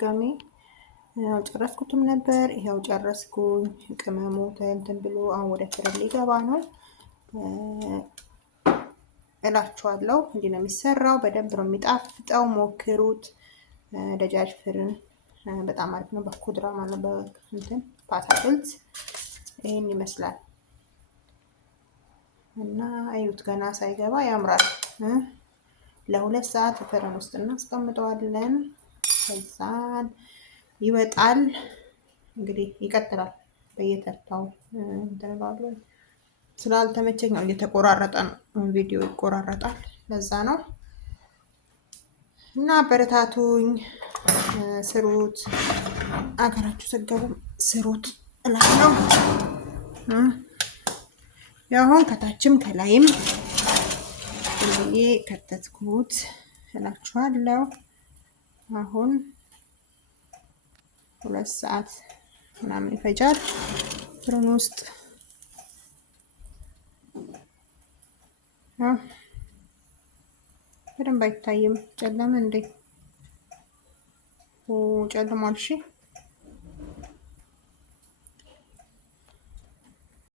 ድጋሜ አልጨረስኩትም ነበር። ይሄው ጨረስኩኝ። ቅመሙ እንትን ብሎ አሁን ወደ ፍርን ሊገባ ነው እላችኋለሁ። እንዲህ ነው የሚሰራው። በደንብ ነው የሚጣፍጠው። ሞክሩት። ደጃጅ ፍርን በጣም አሪፍ ነው። በኩድራ ማለት በእንትን በአትክልት ይሄን ይመስላል እና አዩት። ገና ሳይገባ ያምራል። ለ2 ሰዓት ፍርን ውስጥ እናስቀምጠዋለን። ከዛን ይወጣል። እንግዲህ ይቀጥላል። በየተርታው እንተባለው ስላልተመቸኝ ነው እየተቆራረጠ ነው። ቪዲዮ ይቆራረጣል። ለዛ ነው እና አበረታቱኝ፣ ስሩት። አገራችሁ ስትገቡ ስሩት እላለሁ። ያሁን ከታችም ከላይም ከተትኩት እላችኋለሁ። አሁን 2 ሰዓት ምናምን ይፈጃል ፍርን ውስጥ። በደንብ አይታይም። ጨለመ እንዴ? ጨልሟል። እሺ